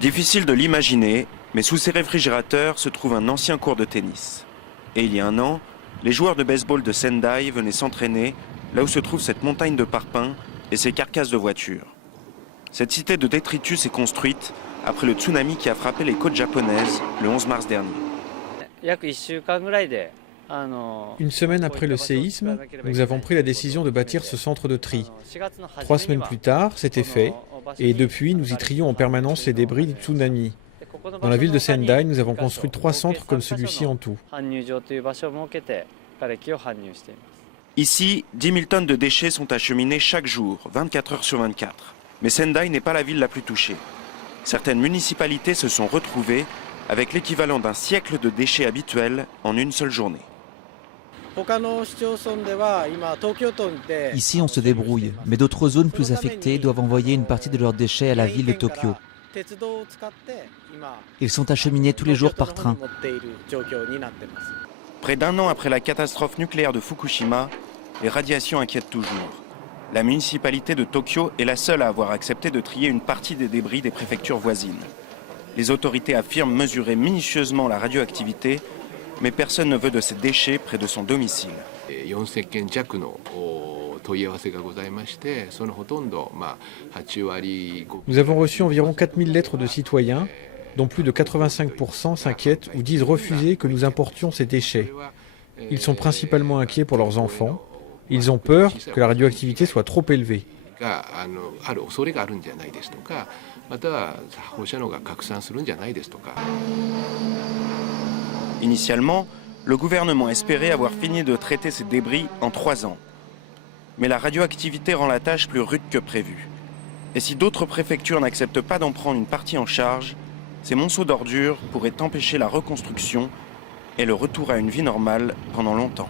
Difficile de l'imaginer, mais sous ces réfrigérateurs se trouve un ancien court de tennis. Et il y a un an, les joueurs de baseball de Sendai venaient s'entraîner là où se trouve cette montagne de parpaings et ces carcasses de voitures. Cette cité de détritus est construite après le tsunami qui a frappé les côtes japonaises le 11 mars dernier. Une semaine après le séisme, nous avons pris la décision de bâtir ce centre de tri. 3 semaines plus tard, c'était fait, et depuis, nous y trions en permanence les débris du tsunami. Dans la ville de Sendai, nous avons construit 3 centres comme celui-ci en tout. Ici, 10 000 tonnes de déchets sont acheminées chaque jour, 24 heures sur 24. Mais Sendai n'est pas la ville la plus touchée. Certaines municipalités se sont retrouvées avec l'équivalent d'un siècle de déchets habituels en une seule journée. Ici, on se débrouille, mais d'autres zones plus affectées doivent envoyer une partie de leurs déchets à la ville de Tokyo. Ils sont acheminés tous les jours par train. Près d'un an après la catastrophe nucléaire de Fukushima, les radiations inquiètent toujours. La municipalité de Tokyo est la seule à avoir accepté de trier une partie des débris des préfectures voisines. Les autorités affirment mesurer minutieusement la radioactivité, mais personne ne veut de ces déchets près de son domicile. Nous avons reçu environ 4000 lettres de citoyens, dont plus de 85% s'inquiètent ou disent refuser que nous importions ces déchets. Ils sont principalement inquiets pour leurs enfants. Ils ont peur que la radioactivité soit trop élevée. Initialement, le gouvernement espérait avoir fini de traiter ces débris en 3 ans. Mais la radioactivité rend la tâche plus rude que prévu. Et si d'autres préfectures n'acceptent pas d'en prendre une partie en charge, ces monceaux d'ordures pourraient empêcher la reconstruction et le retour à une vie normale pendant longtemps.